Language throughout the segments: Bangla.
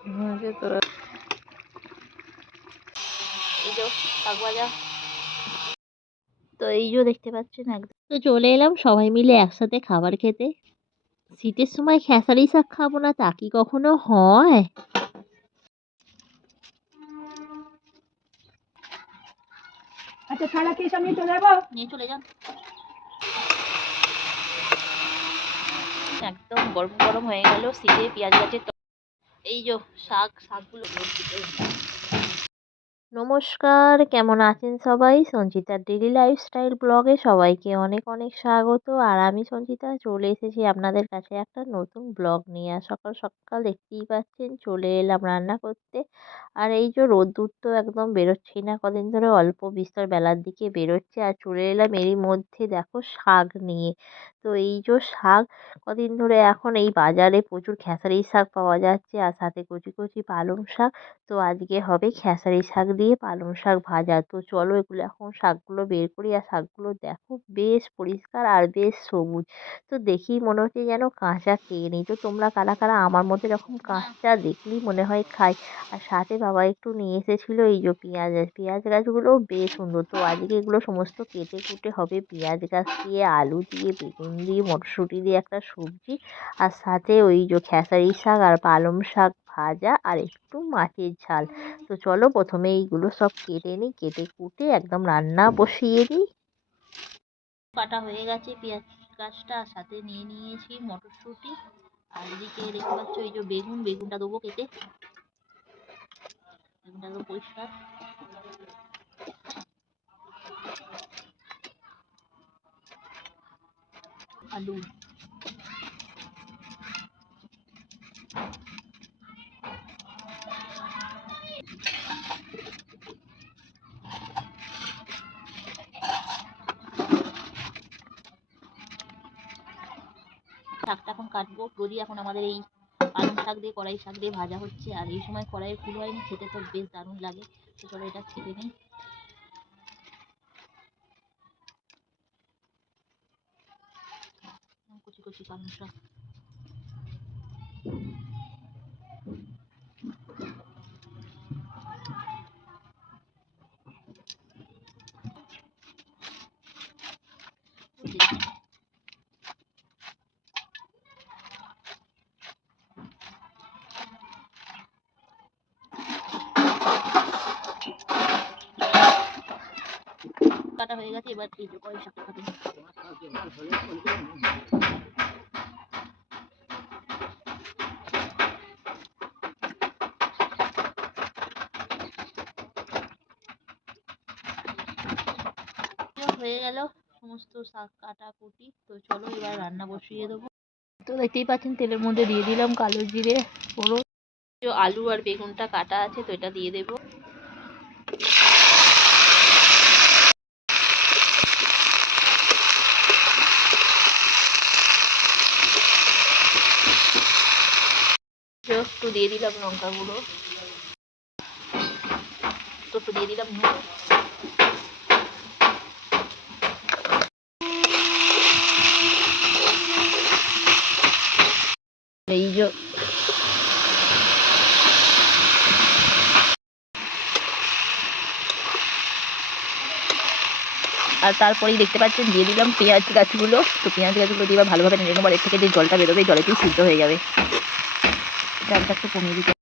এই যে শাক ভাজা, তো এই যে দেখতে পাচ্ছেন একদম। তো চলে এলাম সবাই মিলে একসাথে খাবার খেতে। শীতের সময় খেসারি শাক খাবো না তা কি কখনো হয়? আচ্ছা থালা কি সব নিয়ে চলে যাবো? নিয়ে চলে যান। একদম গরম গরম হয়ে গেল শীতে পেঁয়াজ গাছের। এই যে শাকগুলো নমস্কার, কেমন আছেন সবাই? সঞ্চিতার ডেইলি লাইফস্টাইল ব্লগে সবাইকে অনেক অনেক স্বাগত। আর আমি সঞ্চিতা চলে এসেছি আপনাদের কাছে একটা নতুন ব্লগ নিয়ে। আর সকাল সকাল দেখতেই পাচ্ছেন চলে এলাম রান্না করতে। আর এই যে রোদ্দুর তো একদম বেরোচ্ছি না কদিন ধরে, অল্প বিস্তর বেলার দিকে বেরোচ্ছে। আর চলে এলাম এরই মধ্যে দেখো শাক নিয়ে। তো এই যে শাক কদিন ধরে এখন এই বাজারে প্রচুর খেসারির শাক পাওয়া যাচ্ছে, আর সাথে কচি কচি পালং শাক। তো আজকে হবে খেসারি শাক দিয়ে পালং শাক ভাজা। তো চলো এগুলো এখন শাকগুলো বের করি। আর শাকগুলো দেখো বেশ পরিষ্কার আর বেশ সবুজ। তো দেখেই মনে হচ্ছে যেন কাঁচা খেয়ে নিই। তো তোমরা কারা কারা আমার মতো এরকম কাঁচা দেখলেই মনে হয় খাই। আর সাথে বাবা একটু নিয়ে এসেছিলো এই যে পেঁয়াজ গাছগুলোও বেশ সুন্দর। তো আজকে এগুলো সমস্ত কেটে কুটে হবে পেঁয়াজ গাছ দিয়ে, আলু দিয়ে, বেগুন দিয়ে, মটরশুঁটি দিয়ে একটা সবজি। আর সাথে ওই যে খেসারি শাক আর পালং শাক ভাজা আর একটু মাছের ঝাল। তো চলো প্রথমে এইগুলো সব কেটে নিই, কেটে কুটে একদম রান্না বসিয়ে দিই। কাটা হয়ে গেছে পেঁয়াজ গাছটা, সাথে নিয়ে নিয়েছি মটরশুঁটি। আর এদিকে দেখতে পাচ্ছ এই যে বেগুনটা দেবো কেটে। বেগুনটা একদম পরিষ্কার। আলু, শাকটা এখন কাটবো। যদি এখন আমাদের এই পালং শাক দিয়ে কড়াই শাক দিয়ে ভাজা হচ্ছে, আর এই সময় কড়াইয়ের ফুল হয়নি, খেতে তো বেশ দারুণ লাগে। তো চলো এটা ছেড়ে নিই। কুচি কুচি পালং শাক, কাটা হয়ে গেছে। এবার এই যে কড়াই শাকটা কাটে। হয়ে গেল সমস্ত শাক কাটা কুটি। তো চলো এবার রান্না বসিয়ে দেবো। তো দেখতেই পাচ্ছেন তেলের মধ্যে দিয়ে দিলাম কালো জিরে, ফোড়ন। আলু আর বেগুনটা কাটা আছে, তো এটা দিয়ে দেবো। একটু দিয়ে দিলাম লঙ্কা গুঁড়ো, তো একটু দিয়ে দিলাম নুন। এই যে আর তারপরেই দেখতে পাচ্ছেন দিয়ে দিলাম পেঁয়াজ গাছগুলো। তো পেঁয়াজ গাছগুলো দিয়ে এবার ভালোভাবে নেড়ে নেবো। এর থেকে যে জলটা বেরোবে জলেতেই সিদ্ধ হয়ে যাবে। জলটা একটু কমিয়ে দিতে।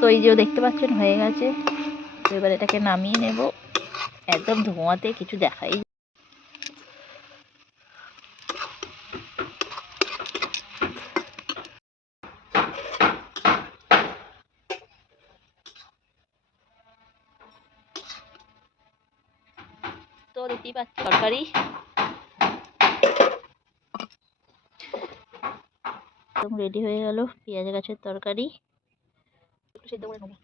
তো এই যে দেখতে পাচ্ছেন হয়ে গেছে। তো এবার এটাকে নামিয়ে নেব। একদম ধোঁয়াতে কিছু দেখাই। তো দেখতেই পাচ্ছি তরকারি একদম রেডি হয়ে গেল। পেঁয়াজ গাছের তরকারি একটু সিদ্ধ করে নেবো।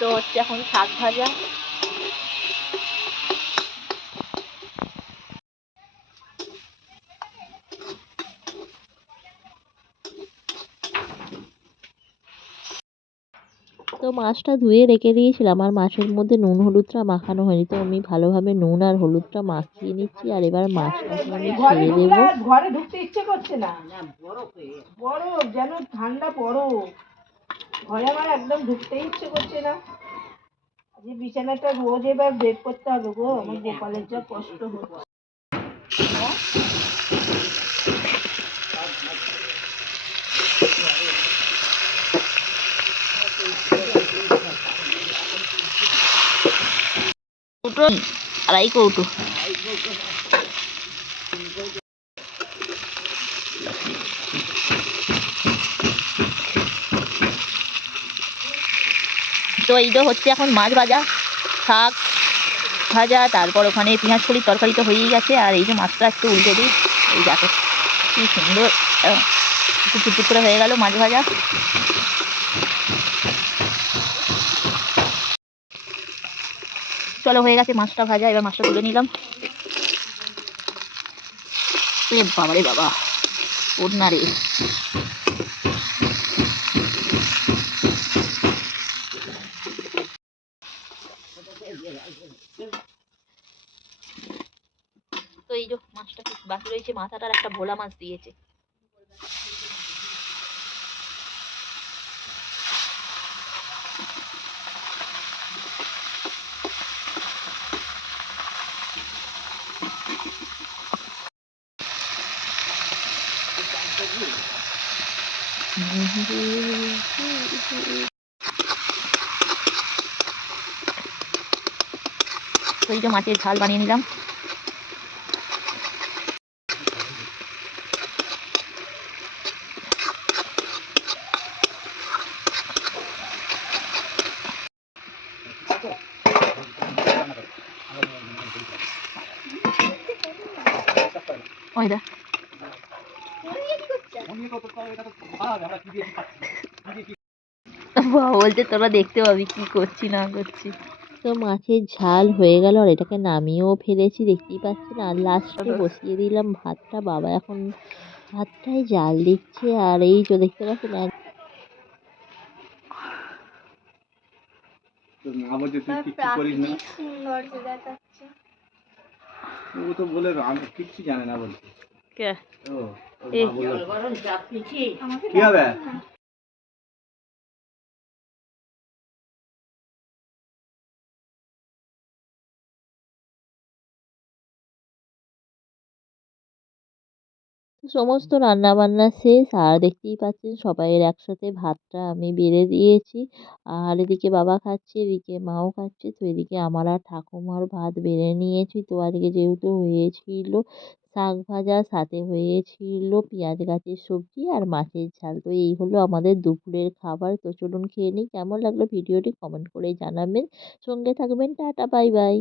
তো হচ্ছে এখন শাক ভাজা। তো মাছটা ধুয়ে রেখে দিয়েছিলাম আর মাছের মধ্যে নুন হলুদটা মাখানো হয়নি, তো আমি ভালোভাবে নুন আর হলুদটা মাখিয়ে নিচ্ছি আর এবার মাছটাকে আমি ছেড়ে দেবো। ঘরে ঢুকতে ইচ্ছে করছে না, বরফ যেন ঠান্ডা বরফ, ঘরে আমার একদম ঢুকতে ইচ্ছে করছে না। যে বিছানাটা রোজ এবার বের করতে হবে গো, আমার গোপালের যা কষ্ট হচ্ছে। কৌটো, আড়াই কৌটো। তো এইটা হচ্ছে এখন মাছ ভাজা, শাক ভাজা, তারপর ওখানে পেঁয়াজ কলির তরকারি তো হয়েই গেছে। আর এই যে মাছটা একটু উল্টে দিই, এই দেখো কি সুন্দর একটু ফুটফুট করে হয়ে গেল মাছ ভাজা। চলো হয়ে গেছে মাছটা ভাজা, এবার মাছটা তুলে নিলাম। এ বাবা রে বাবা, ওর না রে। তো এই যে মাছটা বাকি রয়েছে, মাথাটার একটা ভোলা মাছ দিয়েছে। তো এই যে মাছের ঝাল বানিয়ে নিলাম। ওই দা বলছে তোরা দেখতে পাবি কি করছি না করছি। তো মাছের ঝাল হয়ে গেল আর এটাকে নামিয়েও ফেলেছি, দেখতেই পাচ্ছেন। আর লাস্টে বসিয়ে দিলাম ভাতটা, বাবা এখন ভাতটায় জাল দিচ্ছে। আর এই যে দেখতে পাচ্ছেন মা বলছে তুই কিচ্ছু করিস না, ও তো বলে আমি কিচ্ছু জানে না বলছে। কে ও ওর মা বললো কি হবে। সমস্ত রান্না বান্না শেষ। আর দেখতেই পাচ্ছেন সবাইয়ের একসাথে ভাতটা আমি বেড়ে দিয়েছি। আর এদিকে বাবা খাচ্ছে, এদিকে মাও খাচ্ছে। তো এদিকে আমার আর ঠাকুমার ভাত বেড়ে নিয়েছি। তো আজকে যেহেতু হয়েছিল শাক ভাজা, সাথে হয়েছিল পেঁয়াজ গাছের সবজি আর মাছের ঝাল। তো এই হলো আমাদের দুপুরের খাবার। তো চলুন খেয়ে নিই। কেমন লাগলো ভিডিওটি কমেন্ট করে জানাবেন, সঙ্গে থাকবেন। Tata, bye bye.